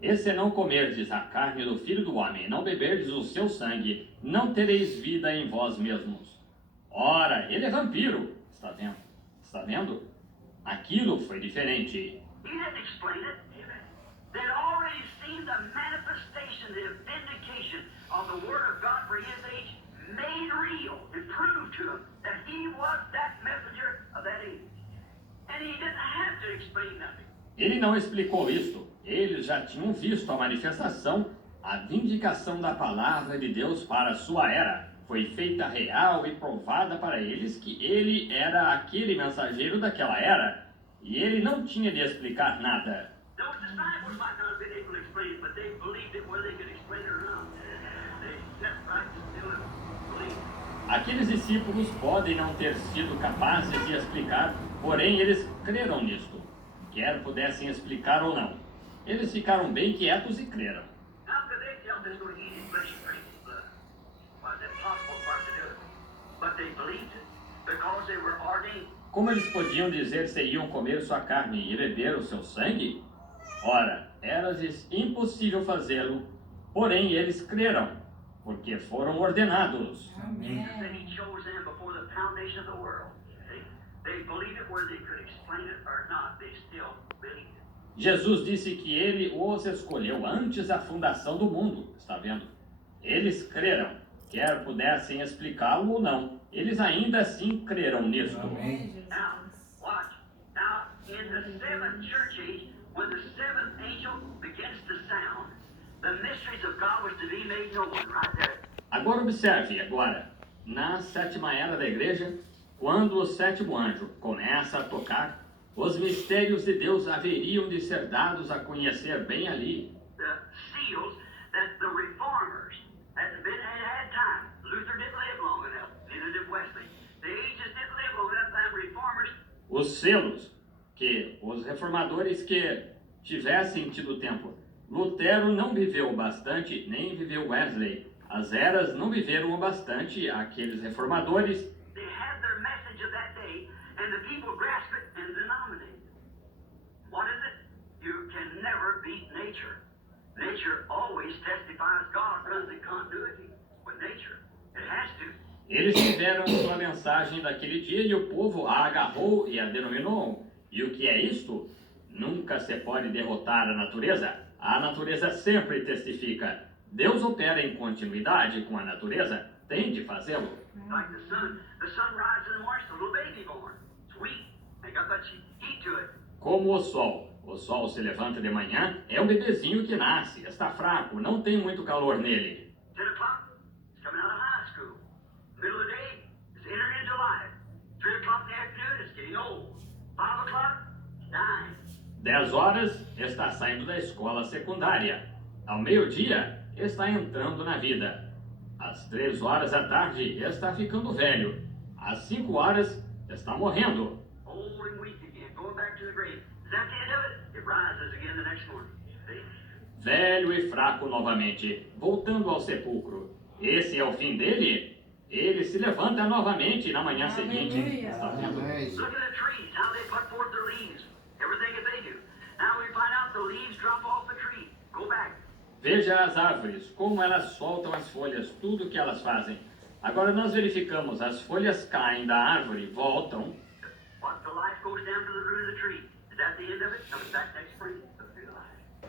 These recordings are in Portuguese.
Esse é não comerdes a carne do Filho do Homem, não beberdes o seu sangue, não tereis vida em vós mesmos. Ora, ele é vampiro. Está vendo? Está vendo? Aquilo foi diferente. Ele não explicou isto. Eles já tinham visto a manifestação, a vindicação da palavra de Deus para a sua era. Foi feita real e provada para eles que ele era aquele mensageiro daquela era. E ele não tinha de explicar nada. Aqueles discípulos podem não ter sido capazes de explicar, porém eles creram nisto, quer pudessem explicar ou não. Eles ficaram bem quietos e creram. Como eles podiam dizer se iam comer sua carne e beber o seu sangue? Ora, era-lhes impossível fazê-lo, porém eles creram, porque foram ordenados. Amém. Jesus disse que ele os escolheu antes da fundação do mundo. Está vendo? Eles creram, quer pudessem explicá-lo ou não. Eles ainda assim creram nisto. Amém. Agora observe, na sétima era da igreja, quando o sétimo anjo começa a tocar, os mistérios de Deus haveriam de ser dados a conhecer bem ali. Os selos que os reformadores que tivessem tido tempo. Lutero não viveu bastante, nem viveu Wesley. As eras não viveram o bastante, aqueles reformadores. Eles tiveram sua mensagem daquele dia e o povo a agarrou e a denominou. E o que é isto? Nunca se pode derrotar a natureza. A natureza sempre testifica. Deus opera em continuidade com a natureza. Tem de fazê-lo. Como o sol. O sol se levanta de manhã, é um bebezinho que nasce, está fraco, não tem muito calor nele. 10 horas está saindo da escola secundária. Ao meio-dia está entrando na vida. Às 3 horas da tarde está ficando velho. Às 5 horas está morrendo. Velho e fraco novamente, voltando ao sepulcro. Esse é o fim dele? Ele se levanta novamente na manhã seguinte. Está vendo? Veja as árvores, como elas soltam as folhas, tudo que elas fazem. Agora nós verificamos, as folhas caem da árvore, voltam.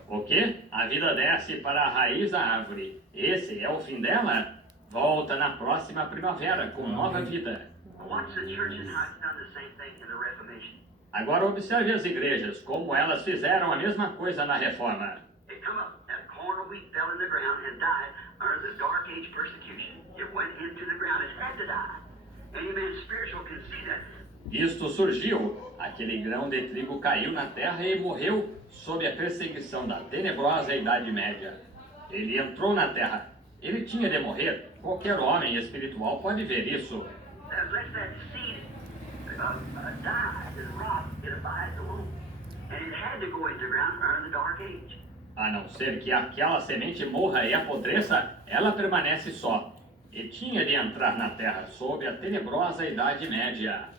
O que? A vida desce para a raiz da árvore. Esse é o fim dela? Volta na próxima primavera com nova vida. Agora observe as igrejas, como elas fizeram a mesma coisa na Reforma. Isto surgiu, aquele grão de trigo caiu na terra e morreu sob a perseguição da tenebrosa Idade Média. Ele entrou na terra. Ele tinha de morrer. Qualquer homem espiritual pode ver isso. A não ser que aquela semente morra e apodreça, ela permanece só. E tinha de entrar na terra sob a tenebrosa Idade Média.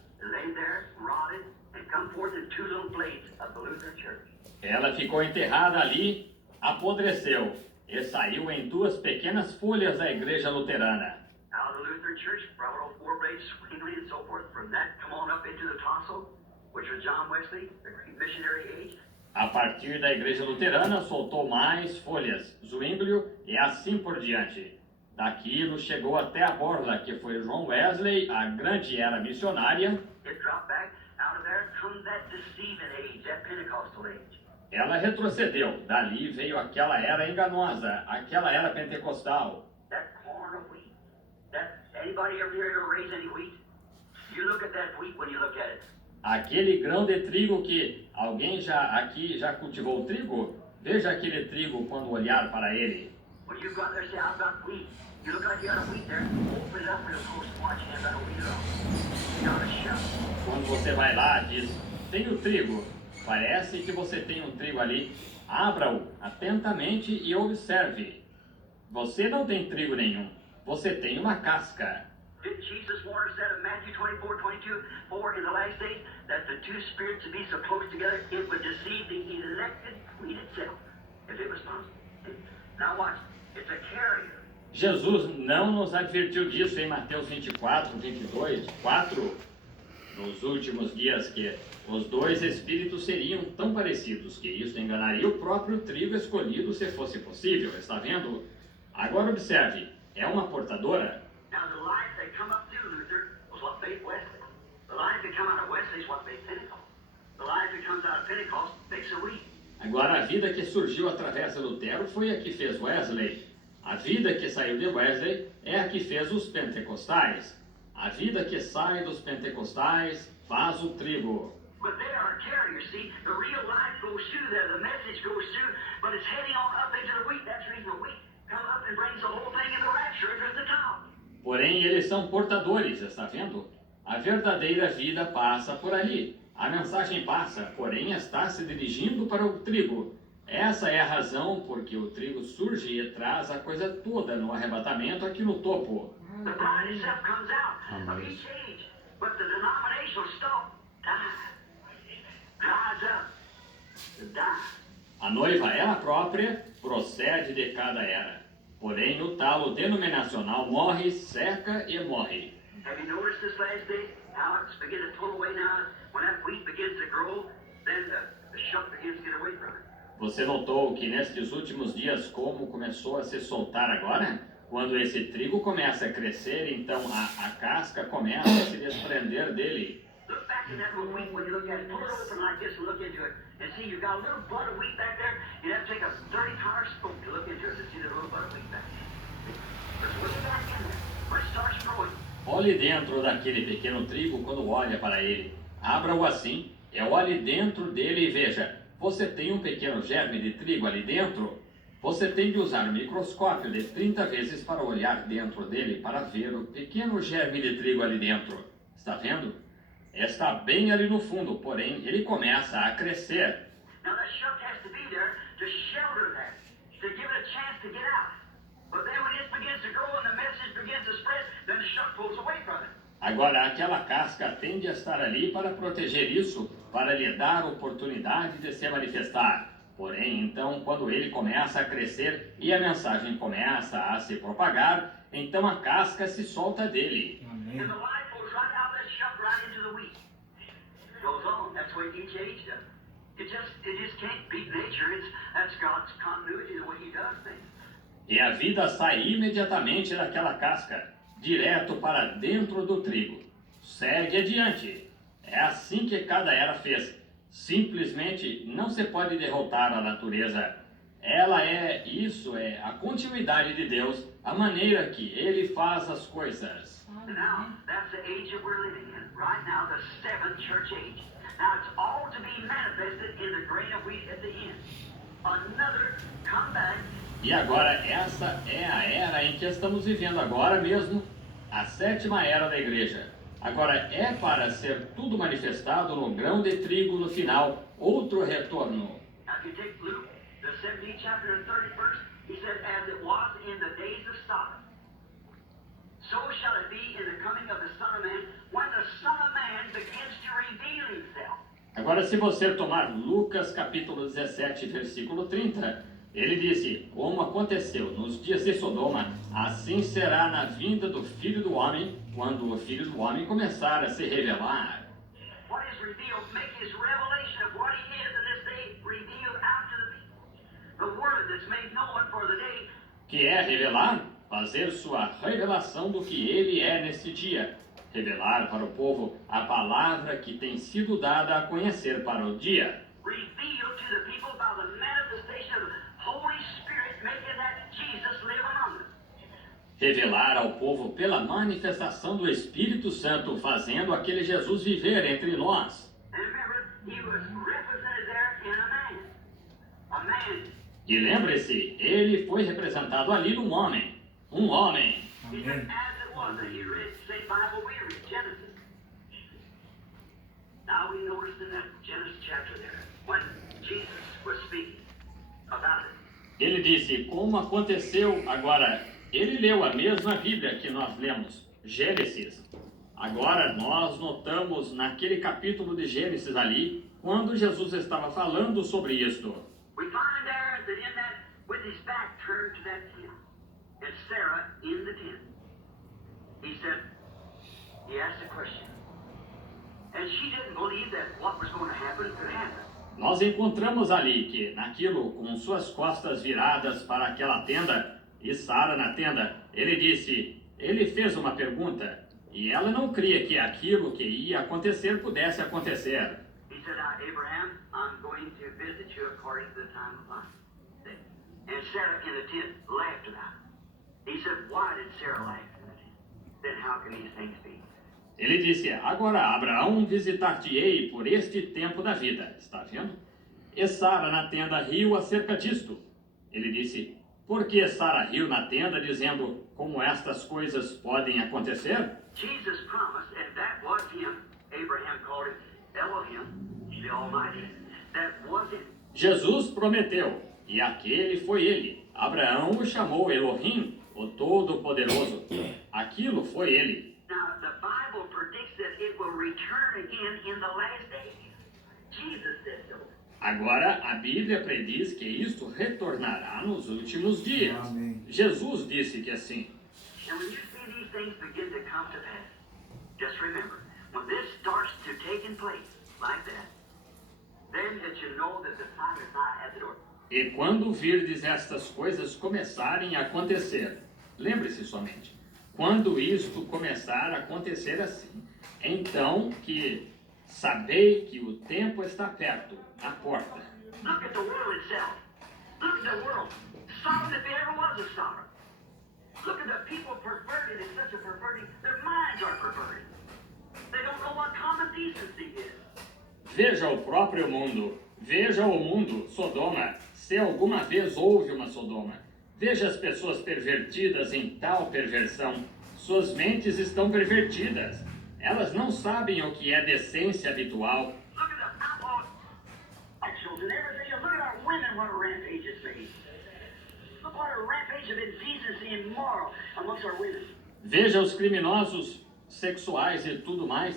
come forth in two little blades of the Lutheran Church. Ela ficou enterrada ali, apodreceu e saiu em duas pequenas folhas da igreja luterana. Now the Lutheran Church brought all four blades, swinging and so forth. From that, come on up into the tassel, which was John Wesley, the great missionary age. A partir da igreja luterana, soltou mais folhas, Zwinglio e assim por diante. Daquilo chegou até a borla, que foi John Wesley, a grande era missionária. It dropped back out of there, come that deceiving age, that Pentecostal age. Ela retrocedeu. Dali veio aquela era enganosa, aquela era pentecostal. That corn of wheat. Anybody ever here to raise any wheat? You look at that wheat when you look at it. Aquele grão de trigo que alguém aqui já cultivou trigo? Veja aquele trigo quando olhar para ele. When you go out there and say, I've got wheat, you look like you got a wheat there, open it up and it's close to watching you got a wheat around. You got a shell. Quando você vai lá, diz, tenho trigo. Parece que você tem um trigo ali. Abra-o atentamente e observe. Você não tem trigo nenhum. Você tem uma casca. Did Jesus warn us that in Matthew 24:22, for in the last days, that the two spirits would be so close together, it would deceive the elected wheat itself, if it was possible. Now watch, it's a carrier. Jesus não nos advertiu disso em Mateus 24, 22, 4, nos últimos dias, que os dois espíritos seriam tão parecidos que isso enganaria o próprio trigo escolhido se fosse possível. Está vendo? Agora observe, é uma portadora. Now the life that come up through Luther was what made Wesley. The life that come out of Wesley is what made Pentecost. The life that comes out of Pentecost makes a wheat. Agora, a vida que surgiu através de Lutero foi a que fez Wesley. A vida que saiu de Wesley é a que fez os pentecostais. A vida que sai dos pentecostais faz o trigo. But they are a carrier, see? The real life goes through there, the message goes through, but it's heading on up into the wheat. That's the reason the wheat comes up and brings the whole thing in the rapture into the top. Porém, eles são portadores, está vendo? A verdadeira vida passa por ali. A mensagem passa, porém está se dirigindo para o trigo. Essa é a razão porque o trigo surge e traz a coisa toda no arrebatamento aqui no topo. The bride itself comes out of each age, but the denominational stalk dries up. It dies. A noiva, ela própria, procede de cada era. Porém, o talo denominacional morre, seca e morre. Have you noticed this last day? How it's beginning to pull away now? When that wheat begins to grow, then the shuck begins to get away from it. Você notou que nestes últimos dias como começou a se soltar agora? Quando esse trigo começa a crescer, então a casca começa a se desprender dele. Look back in that little wheat when you look at it. Pull it open like this and look into it. And see, you've got a little bud of wheat back there. You have to take a 30-pound spoon to look into it to see the little bud of wheat back there. There's way back in there. When it starts growing. Olhe dentro daquele pequeno trigo quando olha para ele. Abra-o assim, e olhe dentro dele e veja. Você tem um pequeno germe de trigo ali dentro? Você tem de usar um microscópio de 30 vezes para olhar dentro dele para ver o pequeno germe de trigo ali dentro. Está vendo? Está bem ali no fundo, porém ele começa a crescer. Now that shuck has to be there to shelter that, to give it a chance to get out. But then when it begins to grow and the message begins to spread, then the shuck pulls away from it. Agora, aquela casca tende a estar ali para proteger isso, para lhe dar oportunidade de se manifestar. Porém, então, quando ele começa a crescer e a mensagem começa a se propagar, então a casca se solta dele. And the life goes right out of that shuck right into the wheat. It goes on. That's what each age does. It just can't beat nature. That's God's continuity, the way He does things. E a vida sai imediatamente daquela casca, direto para dentro do trigo. Segue adiante. É assim que cada era fez. Simplesmente não se pode derrotar a natureza. Ela isso é a continuidade de Deus, a maneira que Ele faz as coisas. And now, that's the age that we're living in. Right now, the seventh church age. Now, it's all to be manifested in the grain of wheat at the end. Another comeback. E agora, essa é a era em que estamos vivendo agora mesmo, a sétima era da igreja. Agora, é para ser tudo manifestado no grão de trigo no final, outro retorno. Now, if you take Luke, the 17th chapter and 31st, he said, as it was in the days of Sodom, so shall it be in the coming of the Son of Man, when the Son of Man begins to reveal himself. Agora, se você tomar Lucas capítulo 17, versículo 30, ele disse: como aconteceu nos dias de Sodoma, assim será na vinda do Filho do Homem, quando o Filho do Homem começar a se revelar. What is revealed, make his revelation of what he is in this day revealed out to the people. The word that's made known for the day. Que é revelar? Fazer sua revelação do que ele é nesse dia. Revelar para o povo a palavra que tem sido dada a conhecer para o dia. Revealed to the people by the manifestation of the Holy Spirit making that Jesus live among us. Revelar ao povo pela manifestação do Espírito Santo, fazendo aquele Jesus viver entre nós. And remember, he was represented there in a man. A man. E lembre-se, ele foi representado ali num homem. Um homem. He said, as it was, and you read, say Bible, we read Genesis. Now we noticed in that Genesis chapter there, when Jesus was speaking about it. Ele disse, como aconteceu agora. Ele leu a mesma Bíblia que nós lemos, Gênesis. Agora nós notamos naquele capítulo de Gênesis ali, quando Jesus estava falando sobre isto. We find there that in that, with his back turned to that tent, and Sarah in the tent, he said, he asked a question. And she didn't believe that what was going to happen could happen. Nós encontramos ali que, naquilo, com suas costas viradas para aquela tenda, e Sara na tenda, ele disse, ele fez uma pergunta, e ela não cria que aquilo que ia acontecer pudesse acontecer. He said, Abraham, I'm going to visit you according to the time of life. And Sarah in the tent laughed about it. He said, why did Sarah laugh in the tent? Then how can these things be? Ele disse, agora Abraão visitar-te-ei por este tempo da vida. Está vendo? E Sara na tenda riu acerca disto. Ele disse, por que Sara riu na tenda, dizendo, como estas coisas podem acontecer? Jesus promised, and that was him. Abraham called him Elohim, the Almighty. That was him. Jesus prometeu, e aquele foi ele. Abraão o chamou Elohim, o Todo-Poderoso. Aquilo foi ele. Now, the Bible predicts that it will return again in the last days. Jesus said so. Agora, a Bíblia prediz que isto retornará nos últimos dias. Amém. Jesus disse que assim. And when you see these things begin to come to pass, just remember, when this starts to take in place like that, then that you know that the time is not at the door. E quando virdes estas coisas começarem a acontecer, lembre-se somente, quando isto começar a acontecer assim, então que sabei que o tempo está perto, à porta. Look at the world itself. Look at the world. Sodom, if there ever was a Sodom. Look at the people perverted in such a perverting, their minds are perverted. They don't know what common decency is. Veja o próprio mundo, veja o mundo, Sodoma, se alguma vez houve uma Sodoma. Veja as pessoas pervertidas em tal perversão. Suas mentes estão pervertidas. Elas não sabem o que é decência habitual. Look at the outlawed sexuals and everything. Look at our women, what a rampage it's made. Look what a rampage of indecency and immoral amongst our women. Veja os criminosos sexuais e tudo mais.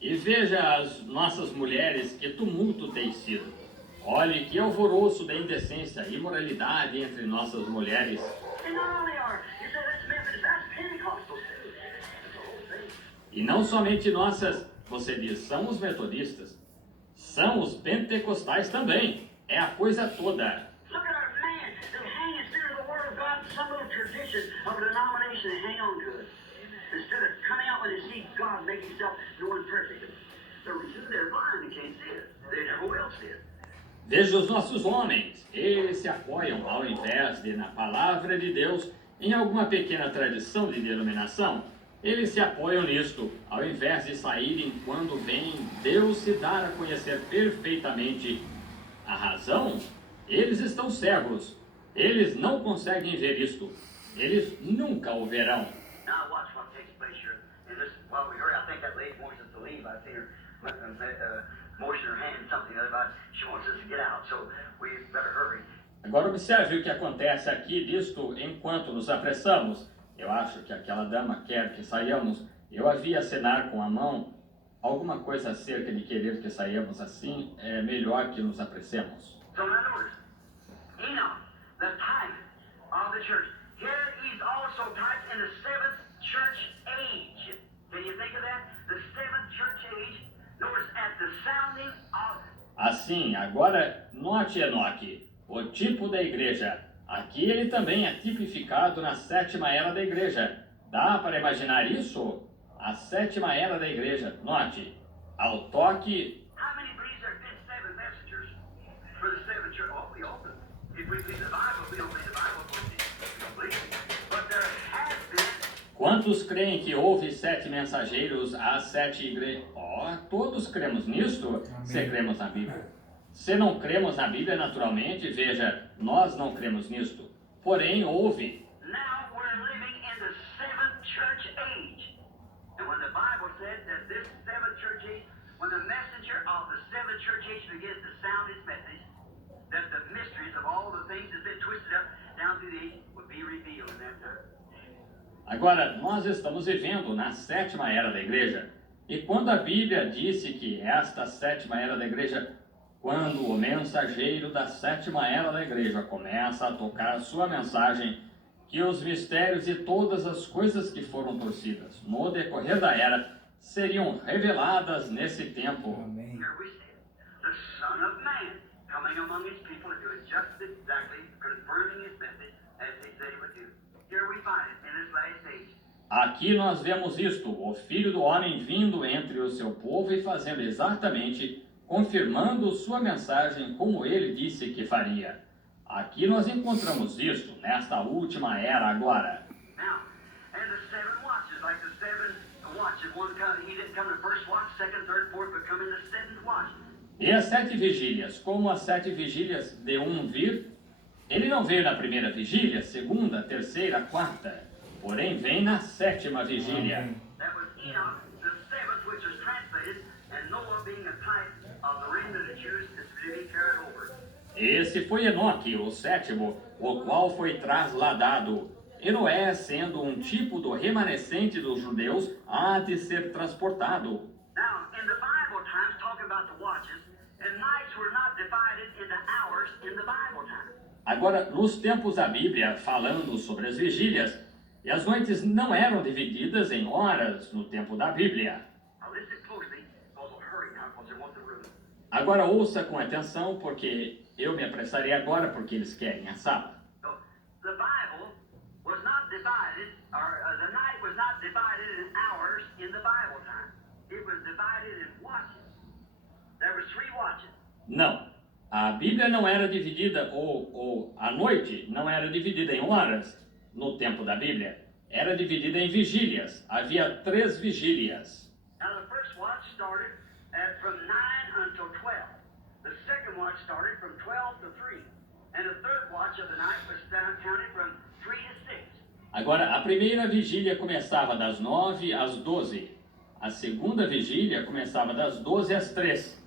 E veja as nossas mulheres, que tumulto tem sido. Olhe que alvoroço da indecência e imoralidade entre nossas mulheres. And not only are, you say that's Methodist, that's Pentecostal too. That's the whole thing. E não somente nossas, você diz, são os metodistas. São os pentecostais também. É a coisa toda. Look at our man that hang instead of the Word of God in some little tradition of a denomination and hang on to it. Instead of coming out when they see God make himself known perfectly. The reason they're blind, they can't see it. They never will see it. Veja os nossos homens. Eles se apoiam, ao invés de na palavra de Deus, em alguma pequena tradição de denominação. Eles se apoiam nisto, ao invés de saírem quando vem Deus se dar a conhecer perfeitamente a razão. Eles estão cegos. Eles não conseguem ver isto. Eles nunca o verão. Now watch what takes place here. And this, while we hurry, I think that lady wants us to leave. I see her motion her hand, something about she wants us to get out. So we better hurry. Agora observe o que acontece aqui disto enquanto nos apressamos. Eu acho que aquela dama quer que saiamos. Eu a vi acenar com a mão alguma coisa acerca de querer que saiamos assim, é melhor que nos apressemos. So now notice, Enoch, the type of the church. Here he's also typed in the seventh church age. Can you think of that? The seventh church age. Notice at the sounding of... Assim, agora, note, Enoque, o tipo da igreja. Aqui ele também é tipificado na sétima era da igreja. Dá para imaginar isso? A sétima era da igreja. Note, ao toque... How many believes there have been seven messengers for the seventh church? Oh, we open. If we believe the Bible, we don't believe the Bible. We don't believe it. But there has been... Quantos creem que houve 7 mensageiros às 7 igrejas? Todos cremos nisto, se cremos na Bíblia. Se não cremos na Bíblia, naturalmente, veja, nós não cremos nisto. Porém, houve. Now we're living in the seventh church age. And when the Bible said that this seventh church age, when the messenger of the seventh church age begins to sound his message, that the mysteries of all the things that's been twisted up down through the age would be revealed in that time. Agora, nós estamos vivendo na sétima era da igreja. E quando a Bíblia disse que esta sétima era da igreja, quando o mensageiro da sétima era da igreja começa a tocar sua mensagem, que os mistérios e todas as coisas que foram torcidas no decorrer da era seriam reveladas nesse tempo. Amém. Here we see the Son of Man coming among his people and doing just exactly confirming his message as he said he would do. Here we find it in this last age. Aqui nós vemos isto, o Filho do Homem vindo entre o seu povo e fazendo exatamente, confirmando sua mensagem como ele disse que faria. Aqui nós encontramos isto, nesta última era agora. Now, and the seven watches, like the seven watches, one come, he didn't come the first watch, second, third, fourth, but come in the seventh watch. E as 7 vigílias, como as 7 vigílias de um vir, ele não veio na primeira vigília, segunda, terceira, quarta, porém vem na 7ª vigília. Amém. That was Enoch, the seventh, which was translated, and Noah being a type of the remnant of the Jews is to be carried over. Esse foi Enoque, o 7º, o qual foi trasladado. E Noé, sendo um tipo do remanescente dos judeus, há de ser transportado. Now, in the Bible times, talking about the watches, and nights were not divided into hours in the Bible time. Agora, nos tempos da Bíblia, falando sobre as vigílias, e as noites não eram divididas em horas no tempo da Bíblia. Now listen closely, because we'll hurry now, because they want the room. Agora ouça com atenção, porque eu me apressarei agora, porque eles querem a sala. So, the Bible was not divided, or the night was not divided in hours in the Bible time. It was divided in watches. There were 3 watches. Não, a Bíblia não era dividida, ou a noite não era dividida em horas no tempo da Bíblia. Era dividida em vigílias. Havia 3 vigílias. Now the first watch started from 9 until 12. The second watch started from 12 to 3. And the third watch of the night was counted from 3 to 6. Agora, a primeira vigília começava das 9 às 12. A segunda vigília começava das 12 às 3.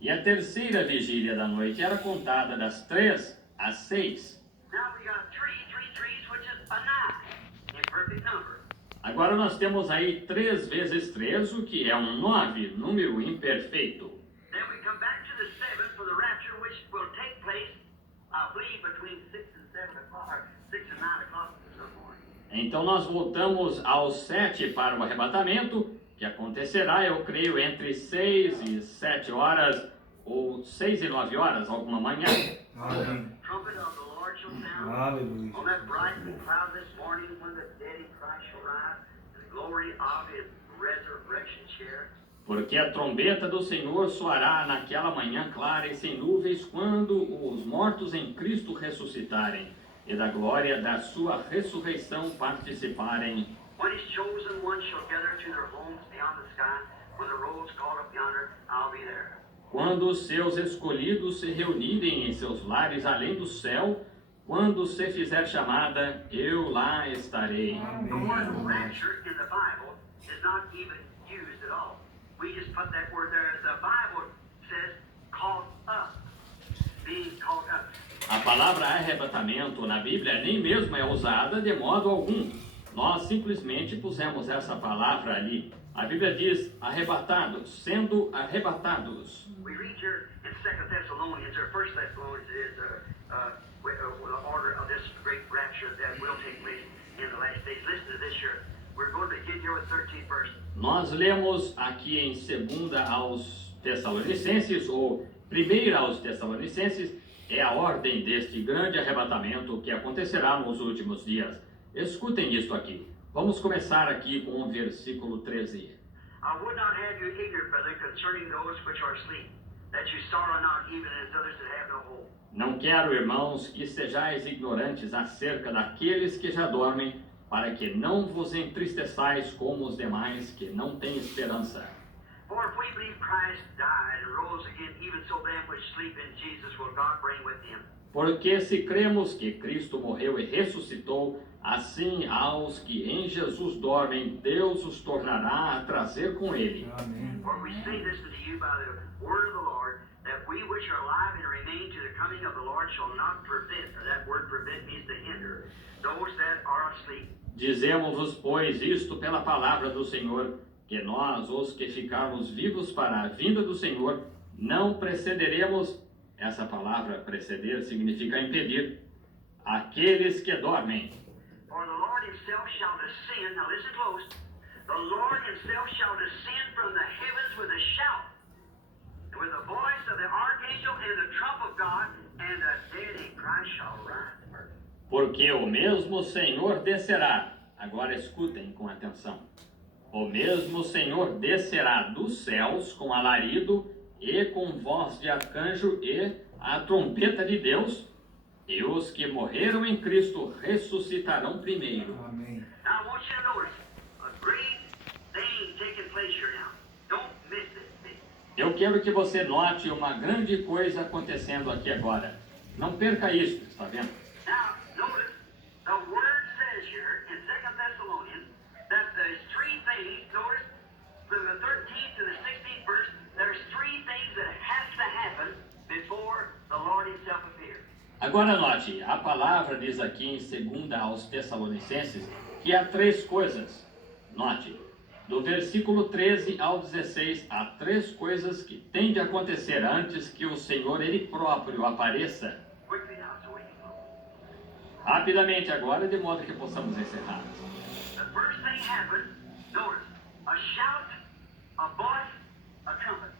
E a terceira vigília da noite era contada das 3 às 6. Now we got 3 threes, which is a 9 in perfect number. Agora nós temos aí 3 vezes 3, o que é um 9, número imperfeito. Then we come back to the 7 for the rapture, which will take place, I believe, between 6 and 7 o'clock, or 6 and 9 o'clock some morning. Então nós voltamos aos 7 para o arrebatamento, que acontecerá, eu creio, entre 6 e 7 horas, ou 6 e 9 horas, alguma manhã. Amém. Trumpet of the Lord shall sound. Aleluia. On that bright and cloudless morning when the dead in Christ shall rise, the glory of his resurrection chair. Porque a trombeta do Senhor soará naquela manhã clara e sem nuvens, quando os mortos em Cristo ressuscitarem, e da glória da sua ressurreição participarem. When his chosen ones shall gather to their homes beyond the sky, when the roll's called up yonder, I'll be there. Quando os seus escolhidos se reunirem em seus lares além do céu, quando se fizer chamada, eu lá estarei. The word rapture in the Bible is not even used at all. We just put that word there. The Bible says caught up, being caught up. A palavra arrebatamento na Bíblia nem mesmo é usada de modo algum. Nós simplesmente pusemos essa palavra ali. A Bíblia diz arrebatados, sendo arrebatados. We read here in 2 Thessalonians, or 1 Thessalonians, it is with the order of this great rapture that will take place in the last days. Listen to this here. We're going to begin here with 13th verse. Nós lemos aqui em 2 aos Tessalonicenses, ou 1 aos Tessalonicenses, é a ordem deste grande arrebatamento que acontecerá nos últimos dias. Escutem isto aqui. Vamos começar aqui com o versículo 13. I would not have you ignorant, brethren, concerning those which are asleep, that you sorrow not even as others that have no hope. Não quero, irmãos, que sejais ignorantes acerca daqueles que já dormem, para que não vos entristeçais como os demais que não têm esperança. For if we believe Christ died and rose again, even so them which sleep in Jesus will God bring with him. Porque se cremos que Cristo morreu e ressuscitou, assim aos que em Jesus dormem, Deus os tornará a trazer com ele. Amém. For we say this unto you by the word of the Lord, that we which are alive and remain to the coming of the Lord shall not prevent, or that word prevent means to hinder, those that are asleep. Dizemos-vos, pois, isto pela palavra do Senhor, que nós, os que ficarmos vivos para a vinda do Senhor, não precederemos. Essa palavra preceder significa impedir aqueles que dormem. For the Lord himself shall descend, now listen close, the Lord himself shall descend from the heavens with a shout, and with the voice of the archangel and the trump of God, and the dead in Christ shall rise. Porque o mesmo Senhor descerá. Agora escutem com atenção. O mesmo Senhor descerá dos céus com alarido e com voz de arcanjo e a trombeta de Deus, e os que morreram em Cristo ressuscitarão primeiro. Amém. Now I want you to notice a great thing taking place here now. Don't miss it. Eu quero que você note uma grande coisa acontecendo aqui agora. Não perca isso, está vendo? Now notice the word says here in 2 Thessalonians that there's three things. Notice from the 13th to the 16th verse, there's three things that has to happen before the Lord himself appears. Agora note, a palavra diz aqui em 2 aos Tessalonicenses que há três coisas. Note, do versículo 13 ao 16, há três coisas que têm de acontecer antes que o Senhor ele próprio apareça. Quickly now, so we can close. Rapidamente agora, de modo que possamos encerrar. The first thing happened, notice, a shout, a voice, a trumpet.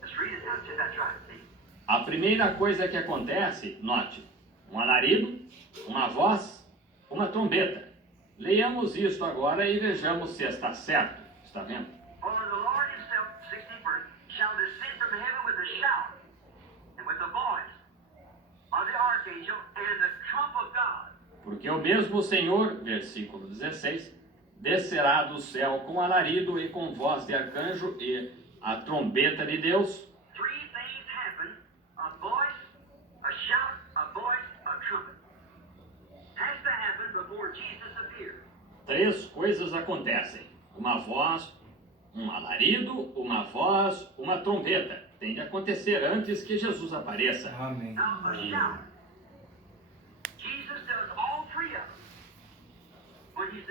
Let's read it now, see if that's right. See? A primeira coisa que acontece, note, um alarido, uma voz, uma trombeta. Leiamos isto agora e vejamos se está certo. Está vendo? For the Lord himself, 16th verse, shall descend from heaven with a shout, and with the voice of the archangel, and the trump of God. Porque o mesmo Senhor, versículo 16, descerá do céu com alarido e com voz de arcanjo e a trombeta de Deus. Three things happen, a voice, a shout, a voice, a trumpet. Has to happen before Jesus appears. Três coisas acontecem. Uma voz, um alarido, uma voz, uma trombeta. Tem de acontecer antes que Jesus apareça. Amém. Now, a shout. Jesus does all three of them when he's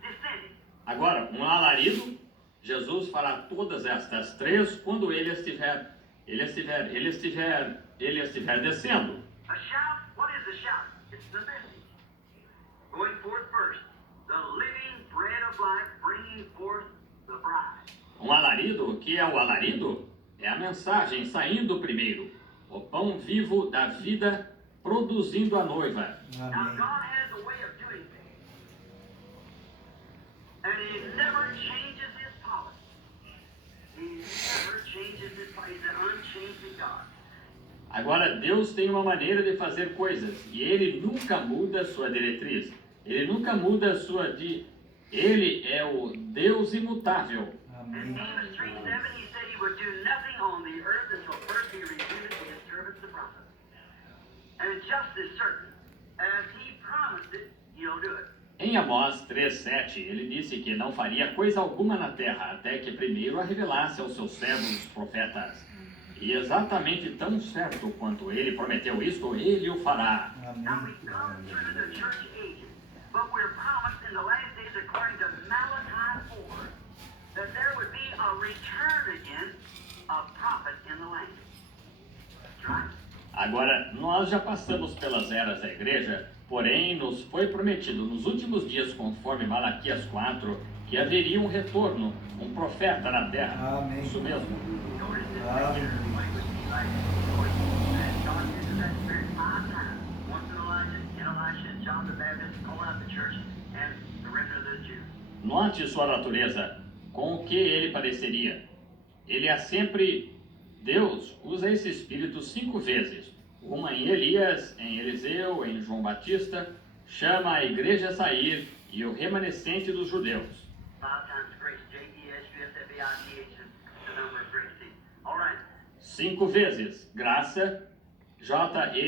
descending. Agora, um alarido, Jesus fará todas estas três quando ele estiver descendo. A shout, what is a shout? It's the message. Going forth first, the living bread of life bringing forth the bride. Um alarido, o que é o alarido? É a mensagem saindo primeiro. O pão vivo da vida produzindo a noiva. Now Amém. God has a way of doing things. And he never changes his policy. He never changes his policy. He's an unchanging God. Agora, Deus tem uma maneira de fazer coisas e Ele nunca muda sua diretriz. Ele nunca muda Ele é o Deus imutável. In Amém. Amos 3:7, he said he would do nothing on the earth until first he revealed it to his servants the prophets. And just as certain as he promised it, he'll do it. Em Amós 3:7, ele disse que não faria coisa alguma na terra até que primeiro a revelasse aos seus servos os profetas. E exatamente tão certo quanto ele prometeu isto, ele o fará. Now we come through the church ages, but we're promised in the last days according to Malachi 4. that there would be a return again of prophet in the land. That's right. Agora, nós já passamos pelas eras da igreja, porém nos foi prometido nos últimos dias, conforme Malaquias 4, que haveria um retorno, um profeta na terra. Amém. Isso mesmo. Notice this Amém. picture, like we see like and God uses that spirit 5 times. Once in Elisha and John the Baptist call out the church and the remnant of the Jews. Note sua natureza, com o que ele pareceria. Ele é sempre... Deus usa esse espírito 5 vezes. Uma em Elias, em Eliseu, em João Batista, chama a igreja a sair e o remanescente dos judeus. 5 times grace, J-E-S-U-S-F-A-I-T-H is the number of grace. See? All right. 5 vezes, graça, J-E-S-U-S-F-E,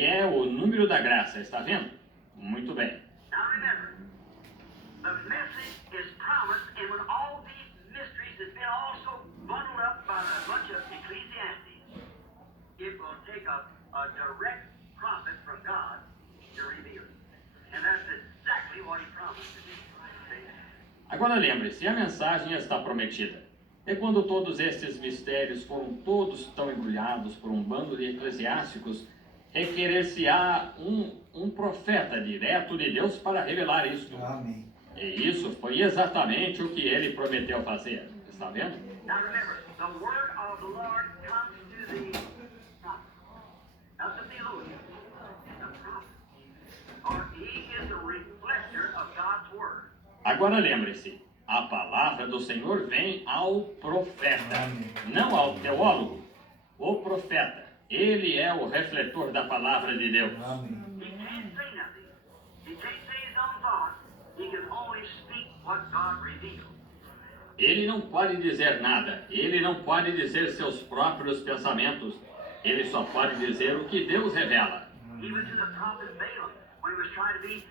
é o número da graça, está vendo? Muito bem. Now remember, the message is promised, and when all these mysteries has been also bundled up by a bunch of Ecclesiastes, it will take a direct prophet from God to reveal it. And that's exactly what he promised to do. Agora lembre-se, a mensagem está prometida. É quando todos estes mistérios foram todos tão embrulhados por um bando de eclesiásticos, requerer-se-á um profeta direto de Deus para revelar isto. Amém. E isso foi exatamente o que ele prometeu fazer. Está vendo? Now remember, the word of the Lord comes to the prophet, not the theologian, the prophet. Or he is a reflector of God's word. Agora lembre-se, a palavra do Senhor vem ao profeta, Amém. não ao teólogo. O profeta, ele é o refletor da palavra de Deus. Amém. He can't say nothing. He can't say his own thoughts. He can only speak what God reveals. Ele não pode dizer nada, ele não pode dizer seus próprios pensamentos, ele só pode dizer o que Deus revela. Even to the prophet Balaam, when he was trying to be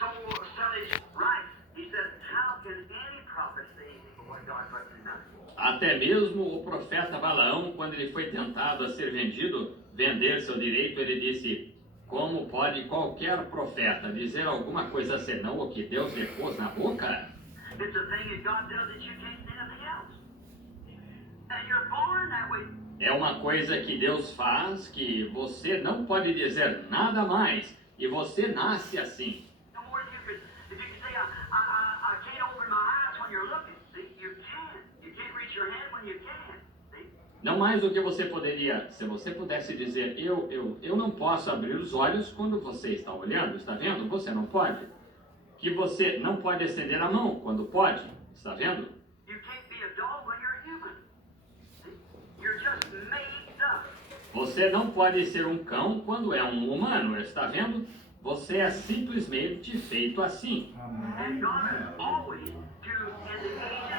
sell his rights, he said, "How can any prophet say anything but what God writes in nothing?" Até mesmo o profeta Balaão, quando ele foi tentado a ser vendido, vender seu direito, ele disse: como pode qualquer profeta dizer alguma coisa senão o que Deus lhe pôs na boca? It's a thing that God does that you can't say nothing else. And you're born that way. É uma coisa que Deus faz que você não pode dizer nada mais, e você nasce assim. No more than you could, if you could say, I can't open my eyes when you're looking. See, you can. You can't reach your hand when you can. See? Não mais do que você poderia, se você pudesse dizer, eu não posso abrir os olhos quando você está olhando, está vendo? Você não pode. Que você não pode estender a mão quando pode, está vendo? You can't be a dog when you're human. See? You're just made up. Você não pode ser um cão quando é um humano, está vendo? Você é simplesmente feito assim. Amém. And God has always, in the age